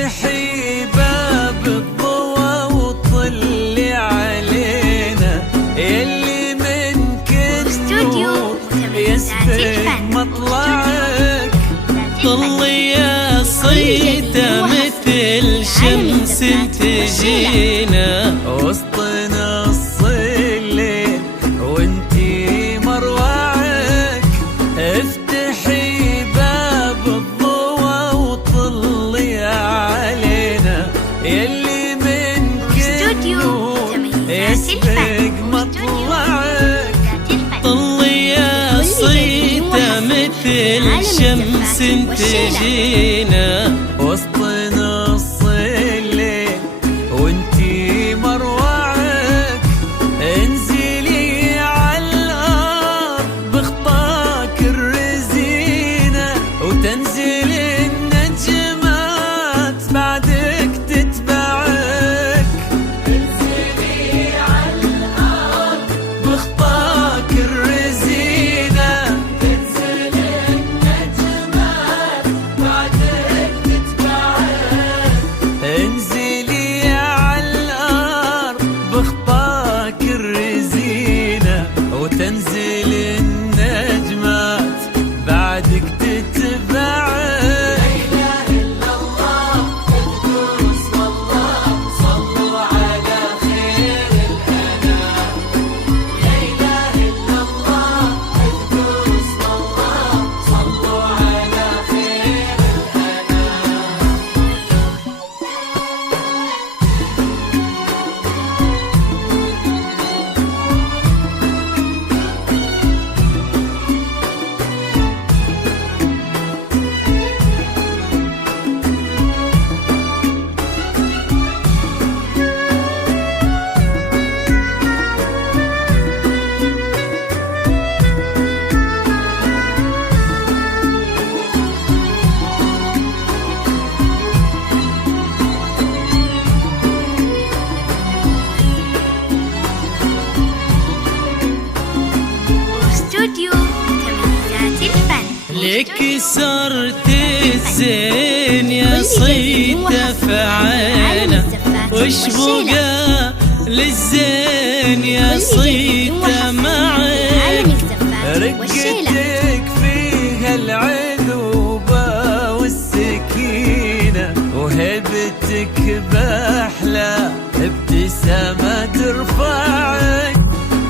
افتحي باب الضوى وطلي علينا، يلي من كل نور يسبق مطلعك. طلي يا صيته مثل شمس تجينا وسط نص الليل وانتي مروعك. افتحي باب الضوى وطلي علينا، يلي من كل نور يسبق مطلعك. طلي يا صيته مثل شمس تجينا وسط نص الليل وانتي مروعك. انزلي عالارض بخطاك الرزينة، وتنزل النجمات بعدك تتبعك. انزلي عالارض بخطاك الرزينة، تنزل النجمات بعدك تتبعك. انزلي عالارض بخطاك الرزينة، وتنزل النجمات بعدك تتبعك. لا إله إلا الله اذكروا اسم الله، صلوا على خير الأنام. لا إله إلا الله اذكروا اسم الله، صلوا على خير الأنام. استوديو تميزات الفن. لك صرت الزين يا صيته فعاله، وش بقى للزين يا صيته معك. رقتك فيها العذوبة والسكينة، وهبتك بأحلى ابتسامة ترفعك.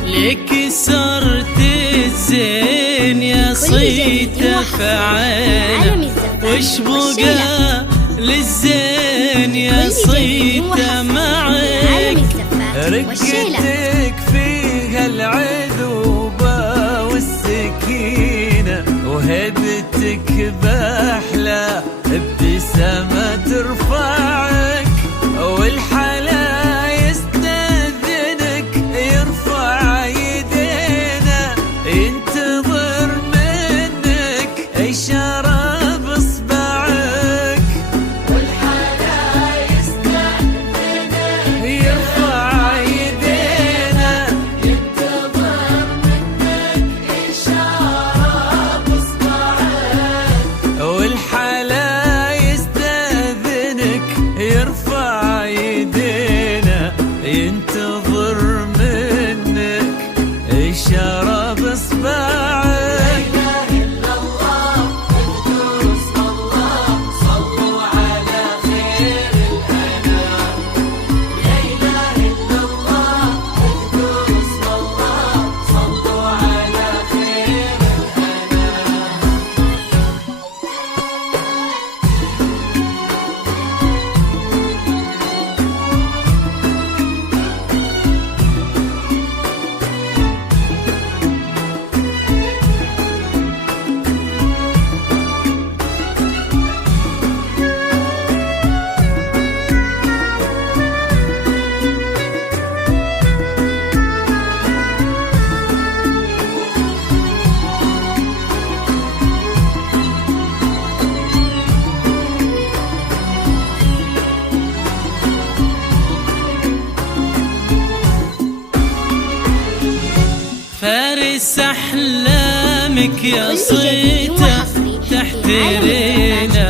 لك صرت الزين يا صيته فعاله، وش بقى للزين يا صيته معك. رقتك فيها العذوبة والسكينة، وهبتك بأحلى ابتسامة ترفعك. والحلا يستأذنك يرفع يدينا، ينتظر منك إشارة بإصبعك. والحلا يستأذنك يرفع يدينا، ينتظر منك إشارة بإصبعك. والحلا يستأذنك يرفع يدينا، ينتظر منك إشارة بإصبعك. لا إله إلا الله اذكروا اسم الله، صلوا على خير الأنام. لا إله إلا الله اذكروا اسم الله، صلوا على خير الأنام. فارس أحلامك يا صيته تحترينا،